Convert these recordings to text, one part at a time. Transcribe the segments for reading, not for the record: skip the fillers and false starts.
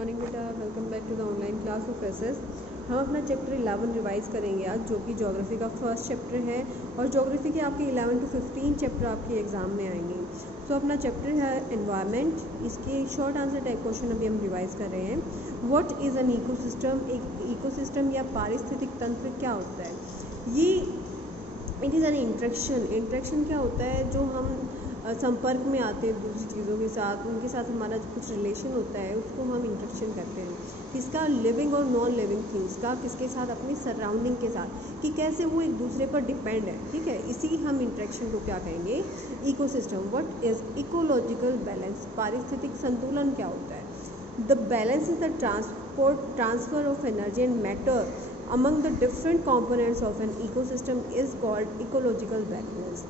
Morning बेटा, welcome back to the online class of SS. हम अपना चैप्टर 11 रिवाइज करेंगे आज, जो कि ज्योग्राफी का फर्स्ट चैप्टर है और ज्योग्राफी के आपके 11 to 15 चैप्टर आपके एग्जाम में आएंगे। सो अपना चैप्टर है एनवायरनमेंट। इसके शॉर्ट आंसर टाइप क्वेश्चन अभी हम रिवाइज कर रहे हैं। What is an ecosystem? एक इकोसिस्टम या पारिस्थितिक तंत्र क्या होता है? ये इट इज़ एन इंट्रैक्शन क्या होता है? जो हम संपर्क में आते हैं दूसरी चीज़ों के साथ, उनके साथ हमारा कुछ रिलेशन होता है, उसको हम इंट्रैक्शन कहते हैं। किसका? लिविंग और नॉन लिविंग थिंग्स का। किसके साथ? अपनी सराउंडिंग के साथ, कि कैसे वो एक दूसरे पर डिपेंड है। ठीक है, इसी हम इंट्रैक्शन को क्या कहेंगे? Ecosystem. What is ecological balance? पारिस्थितिक संतुलन क्या होता है? The balance is the transfer of energy and matter among the different components of an ecosystem is called ecological balance।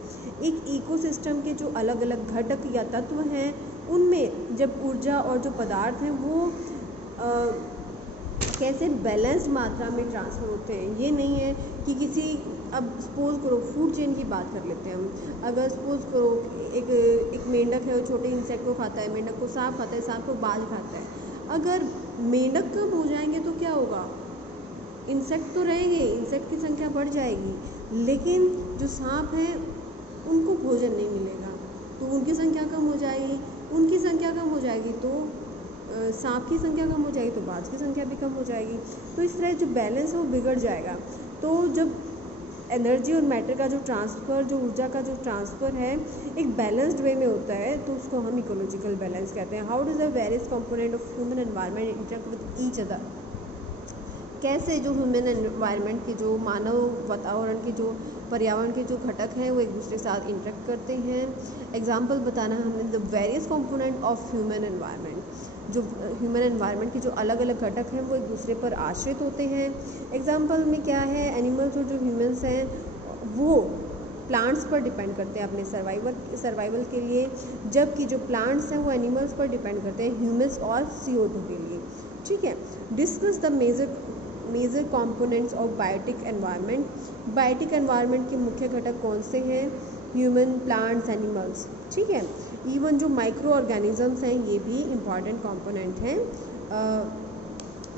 एक इकोसिस्टम के जो अलग अलग घटक या तत्व हैं, उनमें जब ऊर्जा और जो पदार्थ हैं वो कैसे बैलेंस मात्रा में ट्रांसफ़र होते हैं। ये नहीं है कि किसी, अब सपोज करो फूड चेन की बात कर लेते हैं हम। अगर सपोज करो एक मेंढक है, वो छोटे इंसेक्ट को खाता है, मेंढक को सांप खाता है, सांप को बाज खाता है। अगर मेंढक कम हो जाएंगे तो क्या होगा? इंसेक्ट तो रहेंगे, इंसेक्ट की संख्या बढ़ जाएगी, लेकिन जो सांप हैं उनको भोजन नहीं मिलेगा, तो उनकी संख्या कम हो जाएगी। उनकी संख्या कम हो जाएगी तो सांप की संख्या कम हो जाएगी, तो बाज की संख्या भी कम हो जाएगी। तो इस तरह जो बैलेंस है वो बिगड़ जाएगा। तो जब एनर्जी और मैटर का जो ट्रांसफ़र, जो ऊर्जा का जो ट्रांसफ़र है, एक बैलेंस्ड वे में होता है, तो उसको हम इकोलॉजिकल बैलेंस कहते हैं। How does the various component of human environment interact with each other? कैसे जो ह्यूमन एनवायरनमेंट के, जो मानव वातावरण के, जो पर्यावरण के जो घटक हैं, वो एक दूसरे के साथ इंटरेक्ट करते हैं। एग्जाम्पल बताना है हमें। The various component of human environment, जो ह्यूमन एनवायरनमेंट के जो अलग अलग घटक हैं वो एक दूसरे पर आश्रित होते हैं। एग्जाम्पल में क्या है? एनिमल्स और जो ह्यूमन्स हैं वो प्लांट्स पर डिपेंड करते हैं अपने सर्वाइवल के लिए, जबकि जो प्लांट्स हैं वो एनिमल्स पर डिपेंड करते हैं ह्यूमस और CO2 के लिए। ठीक है। Discuss the major components of biotic environment. Biotic environment के मुख्य घटक कौन से हैं? Human, plants, animals. ठीक है। इवन जो माइक्रो ऑर्गेनिजम्स हैं ये भी इम्पॉर्टेंट कंपोनेंट हैं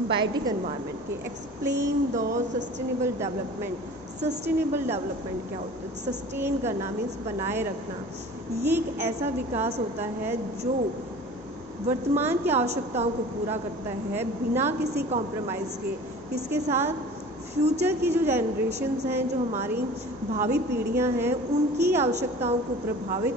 बायोटिक एनवायरनमेंट के। Explain the sustainable development. Sustainable development क्या होता है? सस्टेन करना मीन्स बनाए रखना। ये एक ऐसा विकास होता है जो वर्तमान की आवश्यकताओं को पूरा करता है बिना किसी कॉम्प्रोमाइज़ के। इसके साथ फ्यूचर की जो जनरेशन्स हैं, जो हमारी भावी पीढ़ियां हैं, उनकी आवश्यकताओं को प्रभावित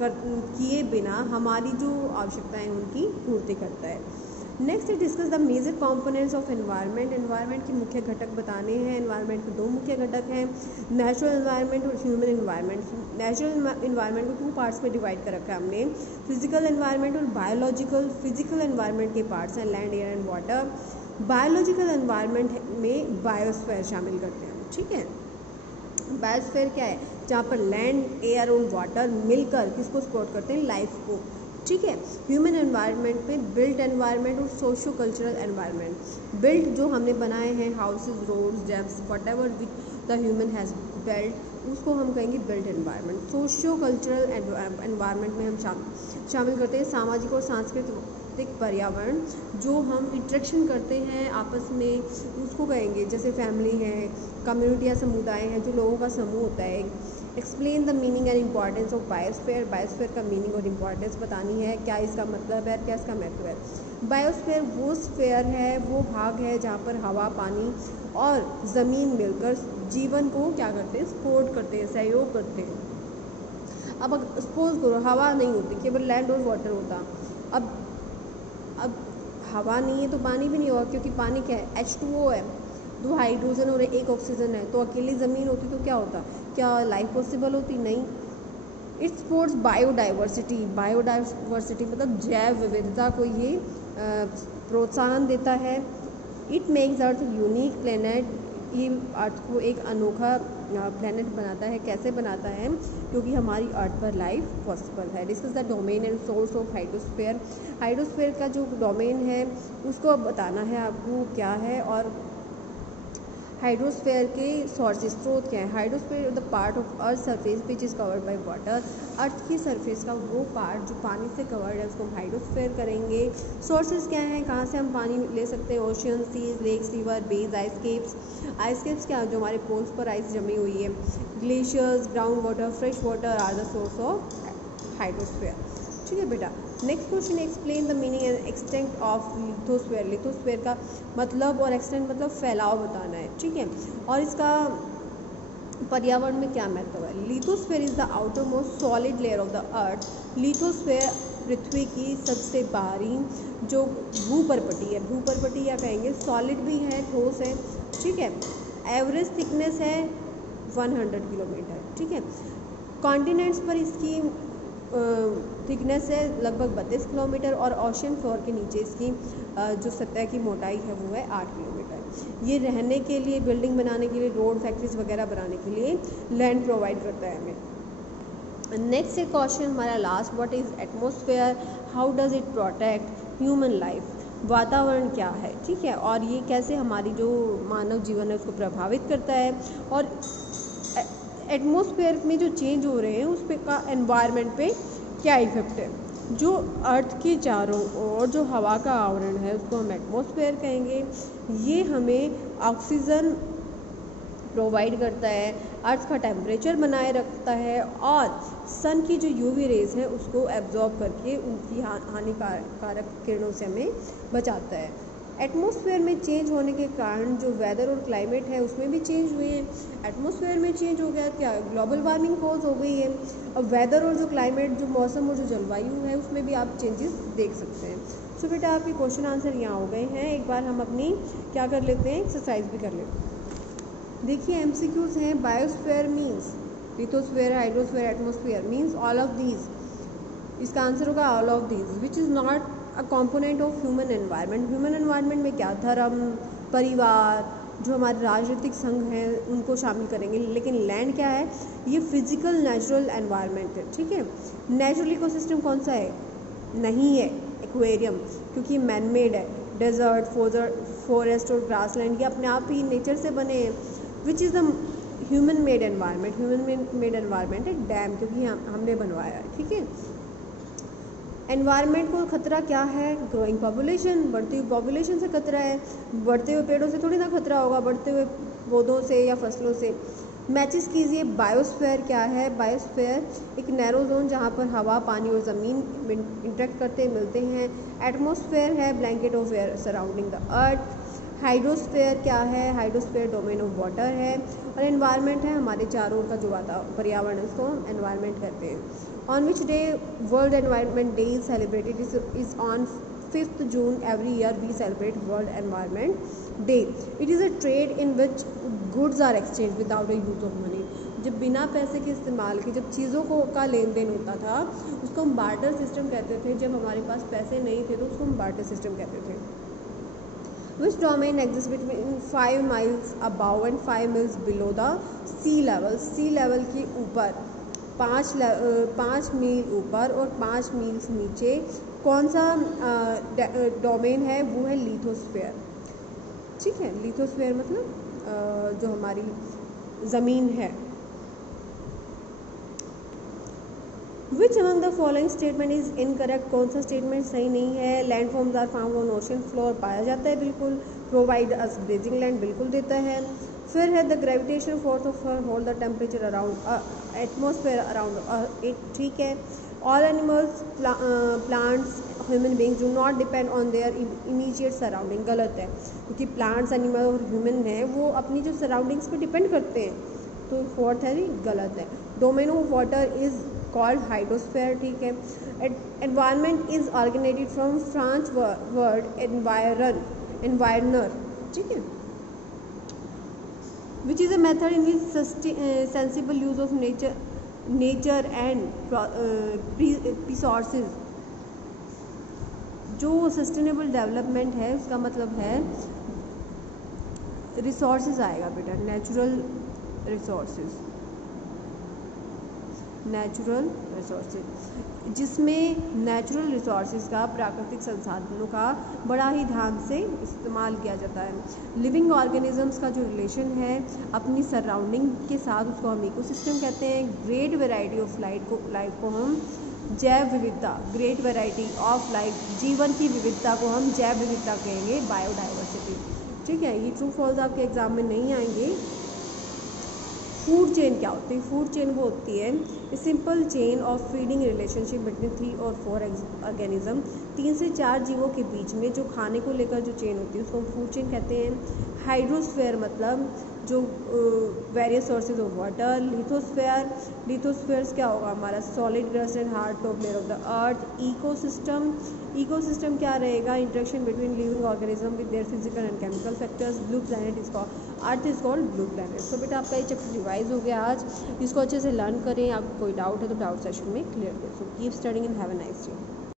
किए बिना हमारी जो आवश्यकताएं उनकी पूर्ति करता है। Next discuss the major components of environment. Environment के मुख्य घटक बताने हैं। एनवायरनमेंट के दो मुख्य घटक हैं, नेचुरल एनवायरनमेंट और ह्यूमन एनवायरनमेंट। नेचुरल एनवायरनमेंट को 2 पार्ट्स में डिवाइड कर रखा है हमने, फिजिकल एनवायरनमेंट और बायोलॉजिकल। फिजिकल एनवायरनमेंट के पार्ट्स हैं land, air and water. Biological environment में बायोस्फीयर शामिल करते हैं। ठीक है। बायोस्फीयर क्या है? जहाँ पर लैंड, एयर और वाटर मिलकर किसको सपोर्ट करते हैं? लाइफ को। ठीक है। ह्यूमन एनवायरनमेंट में बिल्ट एनवायरनमेंट और सोशो कल्चरल एनवायरनमेंट। बिल्ट जो हमने बनाए हैं, houses, roads, dams, whatever the human has built, उसको हम कहेंगे built environment. Socio cultural environment में हम शामिल करते हैं सामाजिक और सांस्कृतिक पर्यावरण, जो हम इंटरेक्शन करते हैं आपस में, उसको कहेंगे। जैसे फैमिली है, कम्युनिटी या समुदाय है, जो लोगों का समूह होता है। Explain the meaning and importance of biosphere. Biosphere का मीनिंग और इम्पॉर्टेंस बतानी है, क्या इसका मतलब है, क्या इसका महत्व है। बायोस्फीयर वो स्फीयर है, वो भाग है जहाँ पर हवा, पानी और ज़मीन मिलकर जीवन को क्या करते हैं? सपोर्ट करते हैं, सहयोग करते हैं। अब सपोज करो हवा नहीं होती, केवल लैंड और वाटर होता। अब हवा नहीं है तो पानी भी नहीं होगा, क्योंकि पानी क्या है? H2O है, 2 हाइड्रोजन और 1 ऑक्सीजन है। तो अकेली ज़मीन होती तो क्या होता? क्या लाइफ पॉसिबल होती? नहीं। It supports biodiversity. बायोडाइवर्सिटी मतलब जैव विविधता को ये प्रोत्साहन देता है। It makes earth unique planet. ये अर्थ को एक अनोखा प्लेनेट बनाता है। कैसे बनाता है? क्योंकि हमारी अर्थ पर लाइफ पॉसिबल है। Discuss the domain and source of hydrosphere. Hydrosphere का जो डोमेन है उसको अब बताना है आपको क्या है। और हाइड्रोस्फीयर के सोर्सेज, स्रोत क्या है? Hydrosphere the part of earth surface which is covered by water. Earth की सरफेस का वो पार्ट जो पानी से कवर्ड है उसको हम हाइड्रोस्फीयर करेंगे। सोर्सेज क्या हैं, कहाँ से हम पानी ले सकते हैं? Ocean, seas, lakes, river, bays, icecaps. Icecaps क्या, जो हमारे पोल्स पर आइस जमी हुई है। Glaciers, ground water, fresh water are the source of hydrosphere. ठीक है बेटा। Next question, explain the meaning and extent of lithosphere. Lithosphere का मतलब और एक्सटेंट मतलब फैलाव बताना है। ठीक है, और इसका पर्यावरण में क्या महत्व है? Lithosphere is the outer most solid layer of the earth. Lithosphere पृथ्वी की सबसे बाहरी जो भूपरपटी है, भूपरपटी या कहेंगे सॉलिड भी है, ठोस है। ठीक है, एवरेज थिकनेस है 100 किलोमीटर। ठीक है, कॉन्टिनेंट्स पर इसकी थिकनेस है लगभग 32 किलोमीटर और ओशन फ्लोर के नीचे इसकी जो सतह की मोटाई है वो है 8 किलोमीटर। ये रहने के लिए, बिल्डिंग बनाने के लिए, रोड, फैक्ट्रीज वगैरह बनाने के लिए लैंड प्रोवाइड करता है हमें। नेक्स्ट एक क्वेश्चन हमारा last, what is atmosphere, how does it protect human life. वातावरण क्या है? ठीक है, और ये कैसे हमारी जो मानव जीवन है उसको प्रभावित करता है, और एटमॉस्फेयर में जो चेंज हो रहे हैं उस पे का एनवायरनमेंट पे क्या इफेक्ट है। जो अर्थ के चारों ओर जो हवा का आवरण है उसको हम एटमॉस्फेयर कहेंगे। ये हमें ऑक्सीजन प्रोवाइड करता है, अर्थ का टेम्परेचर बनाए रखता है और सन की जो यूवी रेज है उसको एब्जॉर्ब करके उनकी हानिकारक किरणों से हमें बचाता है। एटमॉस्फेयर में चेंज होने के कारण जो वेदर और क्लाइमेट है उसमें भी चेंज हुए हैं। एटमॉस्फेयर में चेंज हो गया, क्या ग्लोबल वार्मिंग कॉज हो गई है। अब वेदर और जो क्लाइमेट, जो मौसम और जो जलवायु है उसमें भी आप चेंजेस देख सकते हैं। सो बेटा आपके क्वेश्चन आंसर यहाँ हो गए हैं। एक बार हम अपनी क्या कर लेते हैं, एक्सरसाइज भी कर लेते हैं। देखिए एमसीक्यूज हैं। Biosphere means lithosphere, hydrosphere, atmosphere means all of these. इसका आंसर होगा all of these which is not a component of human environment. Human environment में क्या, धर्म, परिवार, जो हमारे राजनीतिक संघ हैं उनको शामिल करेंगे। लेकिन लैंड क्या है, ये फिजिकल नेचुरल एनवायरनमेंट है। ठीक है, नेचुरल इकोसिस्टम कौन सा है? नहीं है एक्वेरियम, क्योंकि मैन मेड है। डेजर्ट, फॉरेस्ट और ग्रासलैंड ये अपने आप ही नेचर से बने हैं। Which is the human made environment? Human made environment है डैम, क्योंकि हमने बनवाया है। ठीक है, एनवायरनमेंट को खतरा क्या है? ग्रोइंग पॉपुलेशन, बढ़ती हुई पॉपुलेशन से खतरा है। बढ़ते हुए पेड़ों से थोड़ी ना खतरा होगा, बढ़ते हुए पौधों से या फसलों से। मैचेस कीजिए। बायोस्फीयर क्या है? बायोस्फीयर एक नैरो जोन जहाँ पर हवा, पानी और ज़मीन इंटरेक्ट करते मिलते हैं। एटमॉस्फेयर है blanket of air surrounding the earth. Hydrosphere क्या है? हाइड्रोस्फीयर डोमेन ऑफ वाटर है। और एनवायरनमेंट है हमारे चारों ओर का जो पर्यावरण है उसको हम एनवायरनमेंट कहते हैं। On which day World Environment Day is celebrated? Is on 5th June every year we celebrate World Environment Day. It is a trade in which goods are exchanged without the use of money. जब बिना पैसे के इस्तेमाल के जब चीज़ों को का लेन देन होता था उसको हम बार्टर सिस्टम कहते थे। जब हमारे पास पैसे नहीं थे तो उसको हम बार्टर सिस्टम कहते थे। Which domain exists between 5 miles above and 5 miles below the sea level? sea level के ऊपर 5 मील ऊपर और 5 मील नीचे कौन सा डोमेन है? वो है लिथोस्फीयर। ठीक है, लिथोस्फीयर मतलब जो हमारी ज़मीन है। Which among the following statement is incorrect? कौन सा स्टेटमेंट सही नहीं है? Land forms are found on ocean floor, पाया जाता है बिल्कुल। प्रोवाइड अस ब्रीजिंग लैंड, बिल्कुल देता है। फिर है the gravitational force of hold the temperature around atmosphere around it, ठीक है। All animals, plants, human beings do not depend on their immediate surrounding, गलत है, क्योंकि प्लांट्स, एनिमल और ह्यूमन हैं वो अपनी जो सराउंडिंग्स पे डिपेंड करते हैं। तो फोर्थ है गलत है। Domain of water is called hydrosphere, ठीक है। Environment is organized from French word environner, ठीक है। Which is a method in which sensible use of nature and resources, जो सस्टेनेबल डेवलपमेंट है उसका मतलब है रिसोर्सेज आएगा बेटा, नेचुरल रिसोर्सेज। नेचुरल रिसोर्सेज, जिसमें नेचुरल रिसोर्सेज का, प्राकृतिक संसाधनों का बड़ा ही ध्यान से इस्तेमाल किया जाता है। लिविंग ऑर्गेनिजम्स का जो रिलेशन है अपनी सराउंडिंग के साथ, उसको हम इकोसिस्टम कहते हैं। ग्रेट वैरायटी ऑफ लाइफ को हम जैव विविधता, ग्रेट वैरायटी ऑफ लाइफ, जीवन की विविधता को हम जैव विविधता कहेंगे, बायोडाइवर्सिटी। ठीक है, ये ट्रू फॉल्स आपके एग्जाम में नहीं आएंगे। फूड चेन क्या होती है? फूड चेन वो होती है a simple chain of feeding relationship between 3 और 4 ऑर्गेनिज्म, 3 से 4 जीवों के बीच में जो खाने को लेकर जो चेन होती है उसको हम फूड चेन कहते हैं। हाइड्रोस्फीयर मतलब जो various sources of water. Lithospheres क्या होगा हमारा? Solid crust and hard top layer of the earth. Ecosystem क्या रहेगा? Interaction between living organism with their physical and chemical factors. Blue planet इसका earth is called blue planet. तो बेटा आपका ये चैप्टर रिवाइज हो गया आज, इसको अच्छे से लर्न करें। आपको कोई डाउट है तो डाउट सेशन में क्लियर कर। So keep studying and have a nice day.